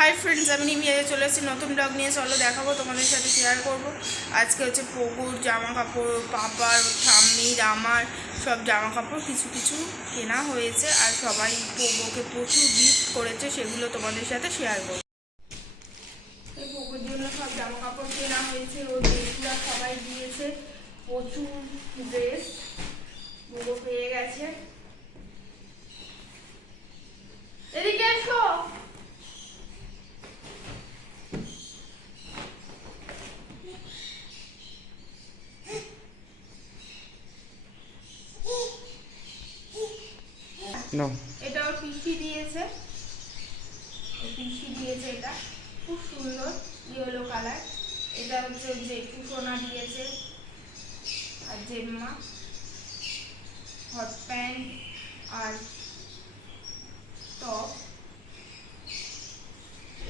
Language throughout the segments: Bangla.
হাই ফ্রেন্ডস, আমি নিয়ে চলে এসেছি নতুন ব্লগ নিয়ে। চলো দেখাবো, তোমাদের সাথে শেয়ার করব। আজকে হচ্ছে পগুর জামা কাপড়, পাপার, ঠাম্মির, আমার সব জামা কাপড় কিছু কিছু কেনা হয়েছে। আর সবাই পগুকে প্রচুর গিফট করেছে, সেগুলো তোমাদের সাথে শেয়ার করবো। এই পগুর জন্য সব জামা কাপড় কেনা হয়েছে, ও ড্রেসগুলো সবাই দিয়েছে। প্রচুর ড্রেস পগু পেয়ে গেছে। এদিকে এসো। এটা ওর পিসি দিয়েছে, এটা খুব সুন্দর ইয়েলো কালার। এটা হচ্ছে জেঠু সোনা দিয়েছে, আর জেম্মা হট প্যান্ট আর টপ।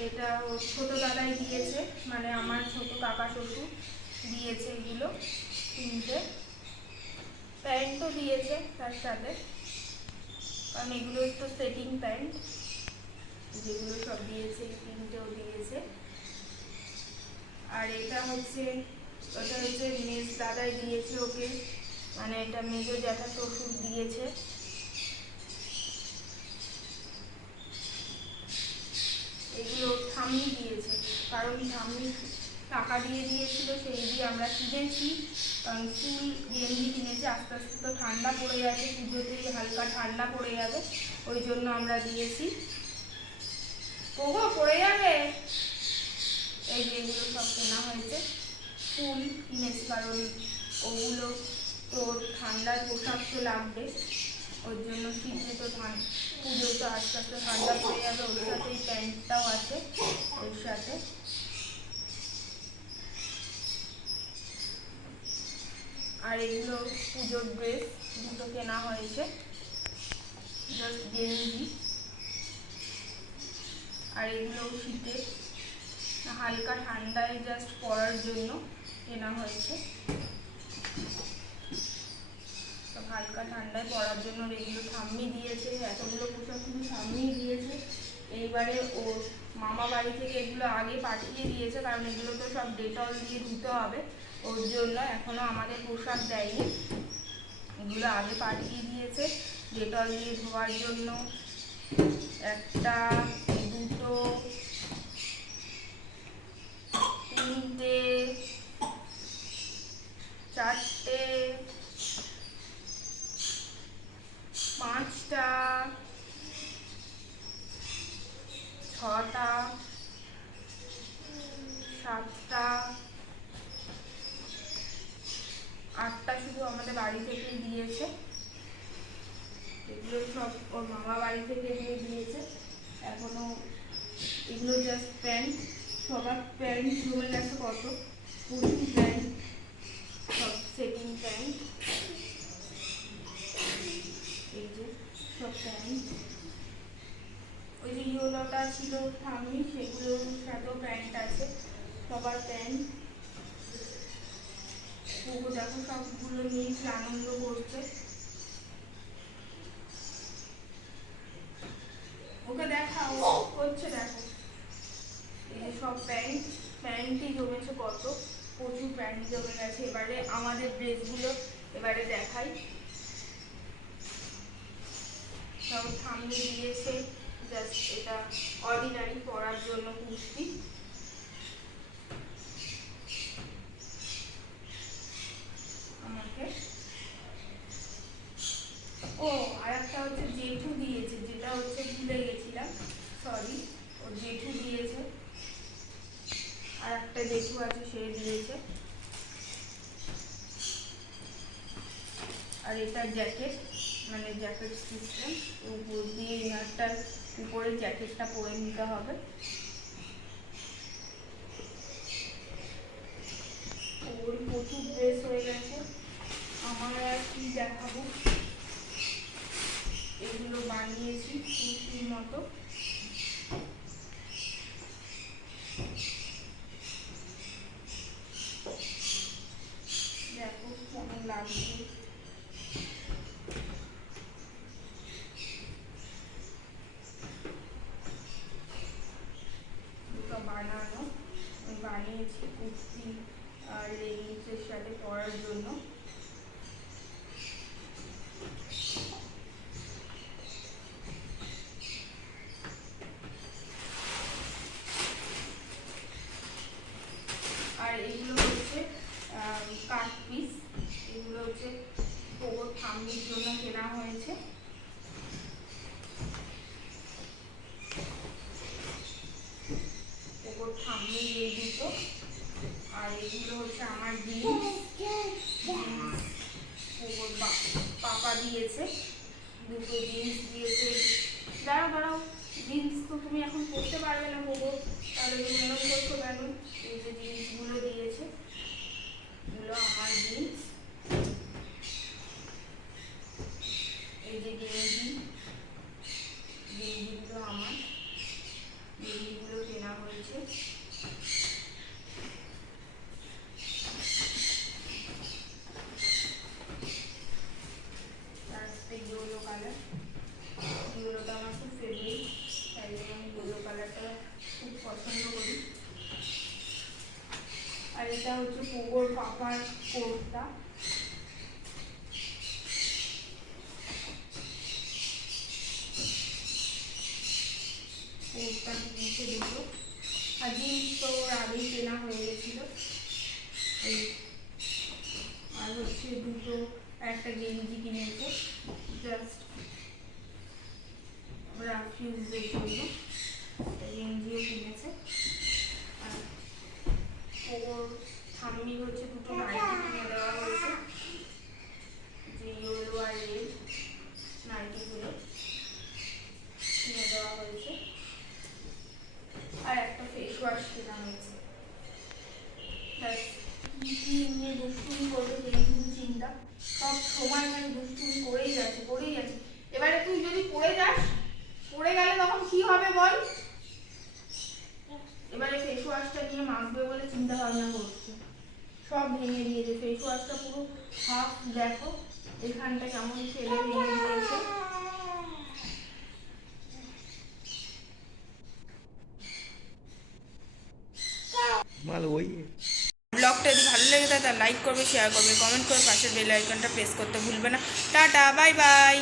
এটা ছোট দাদাই দিয়েছে, মানে আমার ছোট কাকা শ্বশুর দিয়েছে। এগুলো তিনটে প্যান্টও দিয়েছে তার সাথে, কারণ এগুলো তো সেটিং প্যান্ট, যেগুলো সব দিয়েছে তিনটেও দিয়েছে। আর এটা হচ্ছে মেজ দাদাই দিয়েছে ওকে, মানে এটা মেজো জ্যাঠা শ্বশুর দিয়েছে। এগুলো ঠাম্মি দিয়েছে, কারণ ঠাম্মি টাকা দিয়ে দিয়েছিল, সেই দিয়ে আমরা কিনেছি। কারণ ফুল গেঞ্জি কিনেছি, আস্তে আস্তে তো ঠান্ডা পড়ে যাচ্ছে, পুজোতেই হালকা ঠান্ডা পড়ে যাবে, ওই জন্য আমরা দিয়েছি। ওগো পড়ে যাবে। এই যে এগুলো সব কেনা হয়েছে। ফুল কিনেছি, কারণ ওগুলো তো ঠান্ডার পোশাক তো লাগবে, ওর জন্য শীতে তো পুজো তো আস্তে আস্তে ঠান্ডা পড়ে যাবে। ওর সাথে এই প্যান্টটাও আছে ওর সাথে। আর এগুলো পুজোর ড্রেস দুটো কেনা হয়েছে, জাস্ট গেঞ্জি। আর এগুলো শীতে হালকা ঠান্ডায় জাস্ট পরার জন্য কেনা হয়েছে, হালকা ঠান্ডায় পরার জন্য। এগুলো ঠাম্মি দিয়েছে, এতগুলো পোশাক কিন্তু ঠাম্মিই দিয়েছে। এইবারে ও মামা বাড়ি থেকে এগুলো আগে পাঠিয়ে দিয়েছে, কারণ এগুলো তো সব ডেটল দিয়ে ধুতে হবে, ওর জন্য এখনো আমাদের পোশাক দেয়নি। এগুলো আগে পাঠিয়ে দিয়েছে ডেটল দিয়ে ধোয়ার জন্য। একটা, দুটো, তিনটে, চারটে, পাঁচটা, ছটা, সাতটা, আটটা শুধু আমাদের বাড়ি থেকেই দিয়েছে। এগুলো সব ওর মামা বাড়ি থেকে দিয়ে দিয়েছে। এখনো এগুলো জাস্ট প্যান্ট, সবার প্যান্ট জমে গেছে কত, প্রচুর প্যান্ট, সব সেটিং প্যান্ট। এই যে সব প্যান্ট, ওই যে ইয়েলোটা ছিল ঠাম্মি, সেগুলোর সাথেও প্যান্ট আছে, সবার প্যান্ট। পুরো দেখো সবগুলো নিয়ে আনন্দ করছে। ওকে দেখাও করছে, দেখো এই যে সব প্যান্টই জমেছে কত, প্রচুর প্যান্ট জমে গেছে। এবারে আমাদের ড্রেসগুলো এবারে দেখাই। সব ঠাম্মি দিয়েছে, জাস্ট এটা অর্ডিনারি পরার জন্য কুর্তি। আমাকে ও আর একটা হচ্ছে জেঠু দিয়েছে, যেটা হচ্ছে ভুলে গেছিলাম, সরি। ও জেঠু দিয়েছে, আর একটা জেঠু আছে সে দিয়েছে। আর এটা জ্যাকেট, মানে জ্যাকেট সিস্টেম, উপর দিয়ে ইনারটার উপরে জ্যাকেটটা পরে নিতে হবে। ওর প্রচুর ড্রেস হয়ে গেছে, আমার আর কি দেখাবো। এগুলো বানিয়েছি কুর্তির মতো। দেখো কেমন লাগছে। বানানো, আমি বানিয়েছি কুর্তি আর লেগিংসের সাথে পরার জন্য। আর এগুলো হচ্ছে কাট পিস, এগুলো হচ্ছে পোগোর ঠাম্মির জন্য কেনা হয়েছে। পোগোর ঠাম্মির এই দুটো, আর এগুলো হচ্ছে আমার জিন্স, পোগোর পাপা দিয়েছে, দুটো জিন্স দিয়েছে। দাঁড়াও, জিন্স তো তুমি এখন পরতে পারবে না পোগো, তাহলে তুমি এরকম করছো কেন? এই যে জিন্সগুলো দিয়েছে, এগুলো আমার জিন্স। এই যে গেঞ্জিগুলো আমার, গেঞ্জিগুলো কেনা হয়েছে। ইয়েলো কালার, ইয়েলোটা আমার খুব ফেভারিট, তাই জন্য আমি ইয়েলো কালারটা খুব পছন্দ করি। আর এটা হচ্ছে পোগোর পাপার কোটটা, কোটটা কিনেছে দুটো। আর জিন্স তো ওর আগেই কেনা হয়ে গেছিল। আর হচ্ছে দুটো একটা গেঞ্জি কিনেছে জাস্ট রাফ ইউজের জন্য, গেঞ্জিও কিনেছে। আর ওর ঠাম্মি হচ্ছে দুটো নাইটি কিনে দেওয়া হয়েছে, যে ইয়েলো আর রেড নাইটিগুলো কিনে দেওয়া হয়েছে। আর একটা ফেস ওয়াশ কেনা হয়েছে। কি নিয়ে দুষ্টুমি করবে সেই শুধু চিন্তা, সব সময় মানে দুষ্টুমি করেই যাচ্ছে। এবারে তুই যদি পড়ে যাস, পড়ে গেলে তখন কি হবে বল? এবারে ফেস ওয়াশটা নিয়ে মাখবে বলে চিন্তা ভাবনা করছে, সব ভেঙে দিয়েছে। ফেস ওয়াশটা পুরো হাফ, দেখো এখানটা কেমন ফেলে ভেঙে দিয়েছে। ব্লগটা যদি ভালো লেগে থাকে তাহলে লাইক করবে, শেয়ার করবে, কমেন্ট করে পাশের বেল আইকনটা প্রেস করতে ভুলবে না। Tata, bye bye.